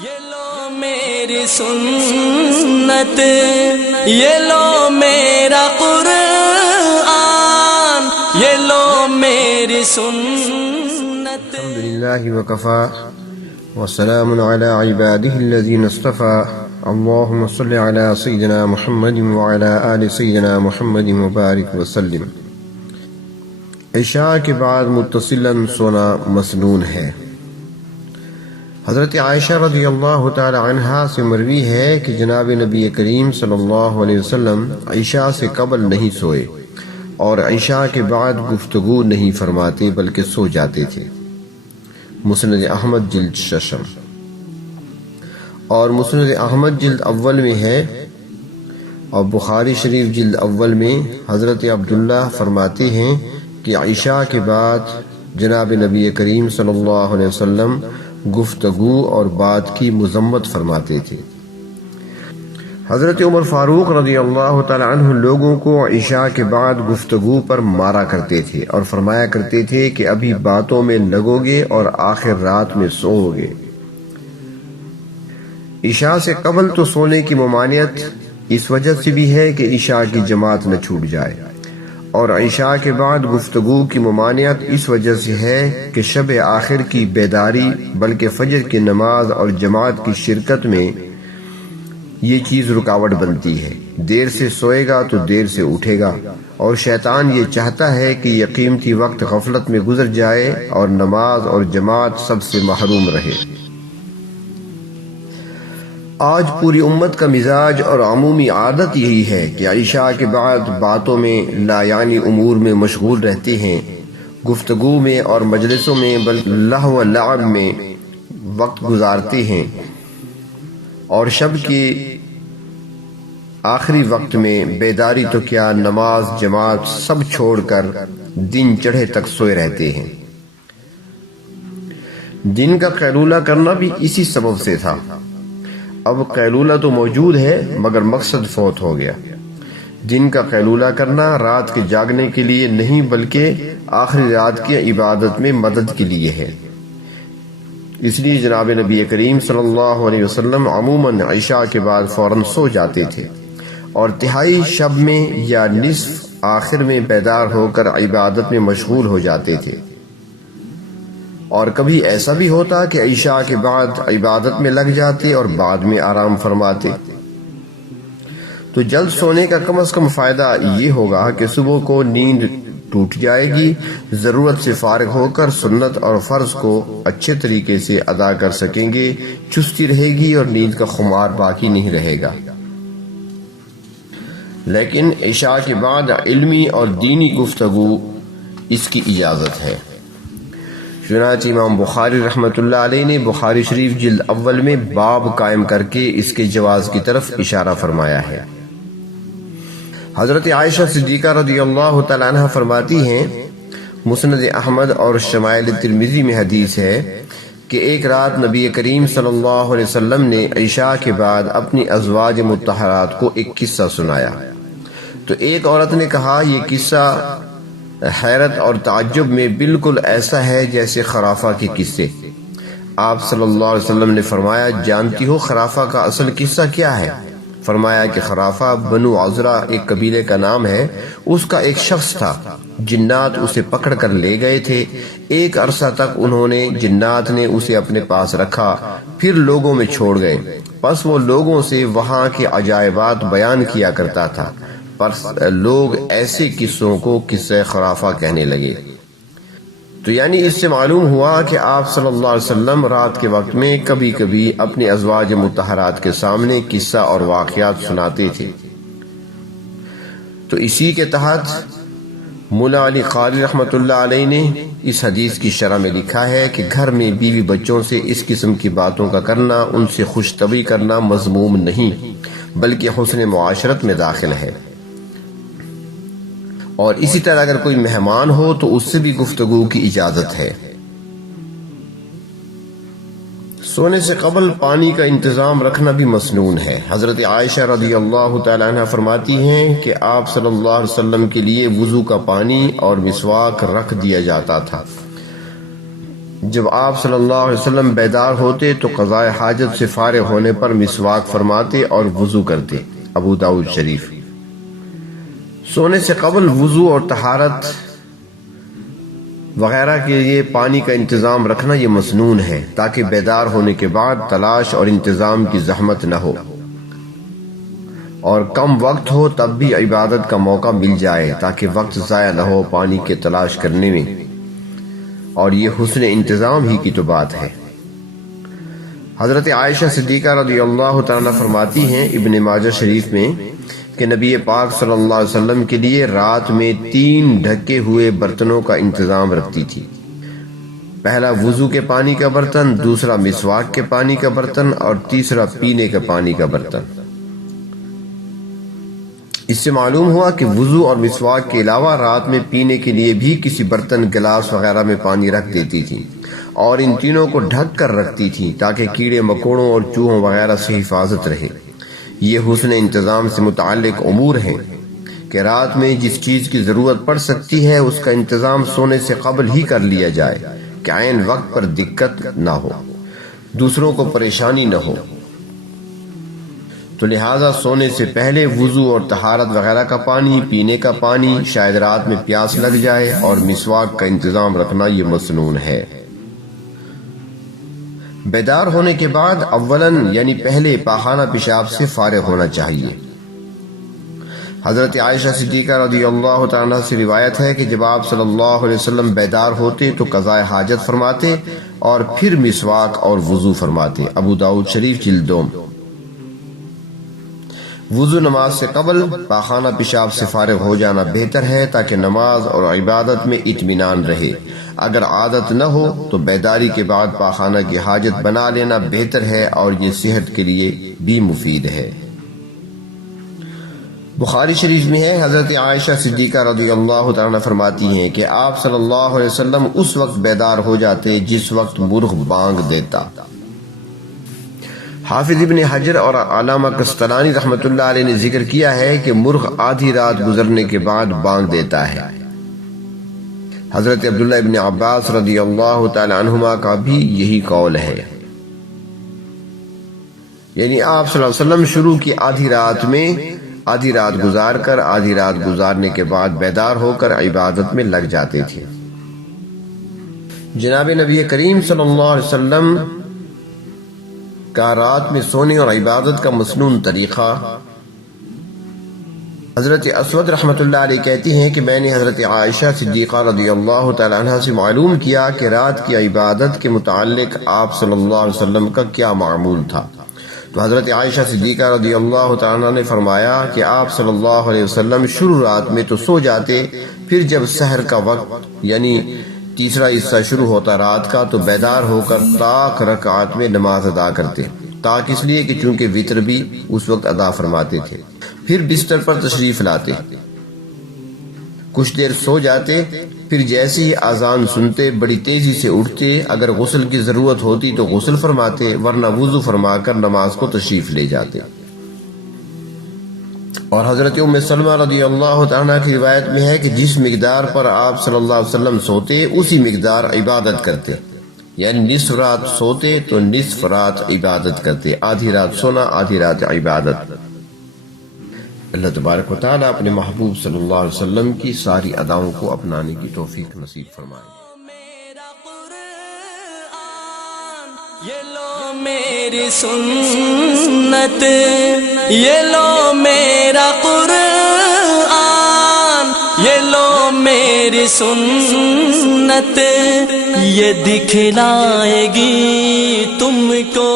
یہ لو میری سنت، یہ لو میرا قرآن، یہ لو میری سنت۔ الحمدللہ وکفا وسلام علی عبادہ الذین اصطفى، اللہم صل علی سیدنا محمد وعلی آل سیدنا محمد مبارک وسلم۔ عشاء کے بعد متصلاً سونا مسنون ہے۔ حضرت عائشہ رضی اللہ تعالی عنہا سے مروی ہے کہ جناب نبی کریم صلی اللہ علیہ وسلم عشاء سے قبل نہیں سوئے اور عشاء کے بعد گفتگو نہیں فرماتے بلکہ سو جاتے تھے۔ مسند احمد جلد 6 اور مسند احمد جلد اول میں ہے، اور بخاری شریف جلد اول میں حضرت عبداللہ فرماتے ہیں کہ عشاء کے بعد جناب نبی کریم صلی اللہ علیہ وسلم گفتگو اور بات کی مذمت فرماتے تھے۔ حضرت عمر فاروق رضی اللہ تعالی عنہ لوگوں کو عشاء کے بعد گفتگو پر مارا کرتے تھے اور فرمایا کرتے تھے کہ ابھی باتوں میں لگو گے اور آخر رات میں سو گے۔ عشاء سے قبل تو سونے کی ممانعت اس وجہ سے بھی ہے کہ عشاء کی جماعت نہ چھوٹ جائے، اور عشاء کے بعد گفتگو کی ممانعت اس وجہ سے ہے کہ شب آخر کی بیداری بلکہ فجر کی نماز اور جماعت کی شرکت میں یہ چیز رکاوٹ بنتی ہے۔ دیر سے سوئے گا تو دیر سے اٹھے گا، اور شیطان یہ چاہتا ہے کہ یہ قیمتی وقت غفلت میں گزر جائے اور نماز اور جماعت سب سے محروم رہے۔ آج پوری امت کا مزاج اور عمومی عادت یہی ہے کہ عشاء کے بعد باتوں میں لا یعنی امور میں مشغول رہتے ہیں، گفتگو میں اور مجلسوں میں بلکہ لہو و لعب میں وقت گزارتے ہیں، اور شب کے آخری وقت میں بیداری تو کیا نماز جماعت سب چھوڑ کر دن چڑھے تک سوئے رہتے ہیں۔ دن کا قیلولہ کرنا بھی اسی سبب سے تھا۔ اب قیلولہ تو موجود ہے مگر مقصد فوت ہو گیا۔ دن کا قیلولہ کرنا رات کے جاگنے کے لیے نہیں بلکہ آخری رات کی عبادت میں مدد کے لیے ہے۔ اس لیے جناب نبی کریم صلی اللہ علیہ وسلم عموماً عشاء کے بعد فوراً سو جاتے تھے، اور تہائی شب میں یا نصف آخر میں بیدار ہو کر عبادت میں مشغول ہو جاتے تھے، اور کبھی ایسا بھی ہوتا کہ عشاء کے بعد عبادت میں لگ جاتے اور بعد میں آرام فرماتے۔ تو جلد سونے کا کم از کم فائدہ یہ ہوگا کہ صبح کو نیند ٹوٹ جائے گی، ضرورت سے فارغ ہو کر سنت اور فرض کو اچھے طریقے سے ادا کر سکیں گے، چستی رہے گی اور نیند کا خمار باقی نہیں رہے گا۔ لیکن عشاء کے بعد علمی اور دینی گفتگو اس کی اجازت ہے۔ چنانچہ امام بخاری رحمۃ اللہ علیہ نے بخاری شریف جلد اول میں باب قائم کر کے اس کے جواز کی طرف اشارہ فرمایا ہے۔ حضرت عائشہ صدیقہ رضی اللہ تعالی عنہ فرماتی ہیں، مسند احمد اور شمائل ترمذی میں حدیث ہے کہ ایک رات نبی کریم صلی اللہ علیہ وسلم نے عشاء کے بعد اپنی ازواج مطہرات کو ایک قصہ سنایا، تو ایک عورت نے کہا یہ قصہ حیرت اور تعجب میں بالکل ایسا ہے جیسے خرافہ کے قصے۔ آپ صلی اللہ علیہ وسلم نے فرمایا جانتی ہو خرافہ کا اصل قصہ کیا ہے؟ فرمایا کہ خرافہ بنو عذرا ایک قبیلے کا نام ہے، اس کا ایک شخص تھا، جنات اسے پکڑ کر لے گئے تھے، ایک عرصہ تک جنات نے اسے اپنے پاس رکھا، پھر لوگوں میں چھوڑ گئے، پس وہ لوگوں سے وہاں کے عجائبات بیان کیا کرتا تھا، پر لوگ ایسے قصوں کو قصہ خرافہ کہنے لگے۔ تو یعنی اس سے معلوم ہوا کہ آپ صلی اللہ علیہ وسلم رات کے وقت میں کبھی کبھی اپنی ازواج مطہرات کے سامنے قصہ اور واقعات سناتے تھے۔ تو اسی کے تحت مولا علی قاری رحمۃ اللہ علیہ نے اس حدیث کی شرح میں لکھا ہے کہ گھر میں بیوی بچوں سے اس قسم کی باتوں کا کرنا، ان سے خوش طبعی کرنا مذموم نہیں بلکہ حسن معاشرت میں داخل ہے، اور اسی طرح اگر کوئی مہمان ہو تو اس سے بھی گفتگو کی اجازت ہے۔ سونے سے قبل پانی کا انتظام رکھنا بھی مسنون ہے۔ حضرت عائشہ رضی اللہ تعالی عنہ فرماتی ہیں کہ آپ صلی اللہ علیہ وسلم کے لیے وضو کا پانی اور مسواک رکھ دیا جاتا تھا، جب آپ صلی اللہ علیہ وسلم بیدار ہوتے تو قضاء حاجت سے فارغ ہونے پر مسواک فرماتے اور وضو کرتے۔ ابو داؤد شریف۔ سونے سے قبل وضو اور طہارت وغیرہ کے لیے پانی کا انتظام رکھنا یہ مسنون ہے، تاکہ بیدار ہونے کے بعد تلاش اور انتظام کی زحمت نہ ہو، اور کم وقت ہو تب بھی عبادت کا موقع مل جائے، تاکہ وقت ضائع نہ ہو پانی کے تلاش کرنے میں، اور یہ حسن انتظام ہی کی تو بات ہے۔ حضرت عائشہ صدیقہ رضی اللہ تعالیٰ فرماتی ہیں ابن ماجہ شریف میں کہ نبی پاک صلی اللہ علیہ وسلم کے لیے رات میں 3 ڈھکے ہوئے برتنوں کا انتظام رکھتی تھی۔ پہلا وضو کے پانی کا برتن، دوسرا مسواک کے پانی کا برتن، اور تیسرا پینے کے پانی کا برتن۔ اس سے معلوم ہوا کہ وضو اور مسواک کے علاوہ رات میں پینے کے لیے بھی کسی برتن، گلاس وغیرہ میں پانی رکھ دیتی تھی، اور ان تینوں کو ڈھک کر رکھتی تھی تاکہ کیڑے مکوڑوں اور چوہوں وغیرہ سے حفاظت رہے۔ یہ حسن انتظام سے متعلق امور ہے کہ رات میں جس چیز کی ضرورت پڑ سکتی ہے اس کا انتظام سونے سے قبل ہی کر لیا جائے کہ عین وقت پر دقت نہ ہو، دوسروں کو پریشانی نہ ہو۔ تو لہٰذا سونے سے پہلے وضو اور طہارت وغیرہ کا پانی، پینے کا پانی، شاید رات میں پیاس لگ جائے، اور مسواک کا انتظام رکھنا یہ مسنون ہے۔ بیدار ہونے کے بعد اولاً یعنی پہلے پاخانہ پیشاب سے فارغ ہونا چاہیے۔ حضرت عائشہ صدیقہ رضی اللہ تعالیٰ سے روایت ہے کہ جب آپ صلی اللہ علیہ وسلم بیدار ہوتے تو قضاء حاجت فرماتے اور پھر مسواک اور وضو فرماتے۔ ابو داؤد شریف جلد 2۔ وضو نماز سے قبل پاخانہ پیشاب سے فارغ ہو جانا بہتر ہے تاکہ نماز اور عبادت میں اطمینان رہے۔ اگر عادت نہ ہو تو بیداری کے بعد پاخانہ کی حاجت بنا لینا بہتر ہے، اور یہ صحت کے لیے بھی مفید ہے۔ بخاری شریف میں ہے، حضرت عائشہ صدیقہ رضی اللہ تعالیٰ فرماتی ہیں کہ آپ صلی اللہ علیہ وسلم اس وقت بیدار ہو جاتے جس وقت مرغ بانگ دیتا۔ حافظ ابن حجر اور علامہ قسطلانی رحمۃ اللہ علیہ نے ذکر کیا ہے کہ مرغ آدھی رات گزرنے کے بعد بانگ دیتا ہے۔ حضرت عبداللہ ابن عباس رضی اللہ تعالی عنہما کا بھی یہی قول ہے، یعنی آپ صلی اللہ علیہ وسلم شروع کی آدھی رات گزار کر آدھی رات گزارنے کے بعد بیدار ہو کر عبادت میں لگ جاتے تھے۔ جناب نبی کریم صلی اللہ علیہ وسلم کا رات میں سونے اور عبادت کا مسنون طریقہ۔ حضرت اسود رحمۃ اللہ علیہ کہتی ہیں کہ میں نے حضرت عائشہ صدیقہ رضی اللہ تعالی عنہ سے معلوم کیا کہ رات کی عبادت کے متعلق آپ صلی اللہ علیہ وسلم کا کیا معمول تھا، تو حضرت عائشہ صدیقہ رضی اللہ تعالی عنہ نے فرمایا کہ آپ صلی اللہ علیہ وسلم شروع رات میں تو سو جاتے، پھر جب سحر کا وقت یعنی تیسرا حصہ شروع ہوتا رات کا تو بیدار ہو کر طاق رکعات میں نماز ادا کرتے، طاق اس لیے کہ چونکہ وتر بھی اس وقت ادا فرماتے تھے، پھر بستر پر تشریف لاتے، کچھ دیر سو جاتے، پھر جیسے ہی اذان سنتے بڑی تیزی سے اٹھتے، اگر غسل کی ضرورت ہوتی تو غسل فرماتے، ورنہ وضو فرما کر نماز کو تشریف لے جاتے۔ اور حضرت ام سلمہ رضی اللہ عنہا کی روایت میں ہے کہ جس مقدار پر آپ صلی اللہ علیہ وسلم سوتے اسی مقدار عبادت کرتے، یعنی نصف رات سوتے تو نصف رات عبادت کرتے، آدھی رات سونا آدھی رات عبادت۔ اللہ تبارک و تعالیٰ اپنے محبوب صلی اللہ علیہ وسلم کی ساری اداؤں کو اپنانے کی توفیق نصیب فرمائے۔ یہ لو میری سنت، یہ لو میرا قرآن، یہ لو میری سنت، یہ دکھلائے گی تم کو